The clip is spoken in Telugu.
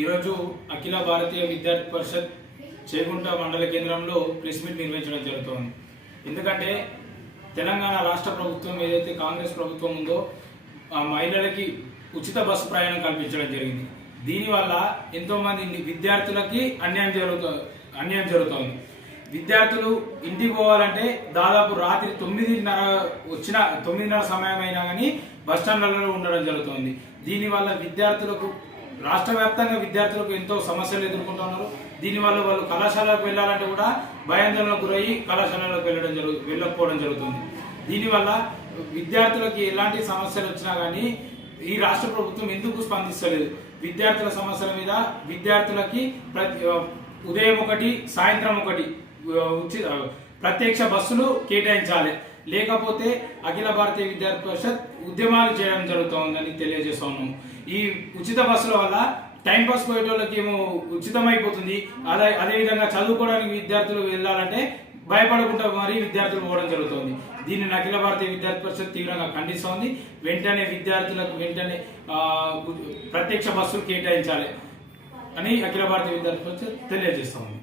ఈరోజు అఖిల భారతీయ విద్యార్థి పరిషత్ చేగుంట మండల కేంద్రంలో ప్రెస్ మీట్ నిర్వహించడం జరుగుతోంది. ఎందుకంటే తెలంగాణ రాష్ట్ర ప్రభుత్వం ఏదైతే కాంగ్రెస్ ప్రభుత్వం ఉందో ఆ మహిళలకి ఉచిత బస్సు ప్రయాణం కల్పించడం జరిగింది. దీనివల్ల ఎంతోమంది విద్యార్థులకి అన్యాయం జరుగుతోంది. విద్యార్థులు ఇంటికి పోవాలంటే దాదాపు రాత్రి 9:30 సమయం అయినా కానీ బస్టాండ్లలో ఉండడం జరుగుతుంది. దీనివల్ల విద్యార్థులకు రాష్ట్ర వ్యాప్తంగా విద్యార్థులకు ఎంతో సమస్యలు ఎదుర్కొంటున్నారు. దీనివల్ల వాళ్ళు కళాశాలకు వెళ్ళాలంటే కూడా భయాందోళనకు గురయ్యి కళాశాలకు వెళ్ళకపోవడం జరుగుతుంది. దీనివల్ల విద్యార్థులకి ఎలాంటి సమస్యలు వచ్చినా కానీ ఈ రాష్ట్ర ప్రభుత్వం ఎందుకు స్పందిస్తలేదు? విద్యార్థుల సమస్యల మీద విద్యార్థులకి ఉదయం ఒకటి సాయంత్రం ఒకటి ప్రత్యక్ష బస్సులు కేటాయించాలి. లేకపోతే అఖిల భారతీయ విద్యార్థి పరిషత్ ఉద్యమాలు చేయడం జరుగుతుందని తెలియజేస్తున్నాము. ఈ ఉచిత బస్సుల వల్ల టైం పాస్ పోయేటోళ్ళకి ఏమో ఉచితమైపోతుంది. అదేవిధంగా చదువుకోవడానికి విద్యార్థులు వెళ్ళాలంటే భయపడకుండా మరీ విద్యార్థులు పోవడం జరుగుతుంది. దీనిని అఖిల భారతీయ విద్యార్థి పరిషత్ తీవ్రంగా ఖండిస్తోంది. వెంటనే విద్యార్థులకు ప్రత్యక్ష బస్సులు కేటాయించాలి అని అఖిల భారతీయ విద్యార్థి పరిషత్ తెలియజేస్తోంది.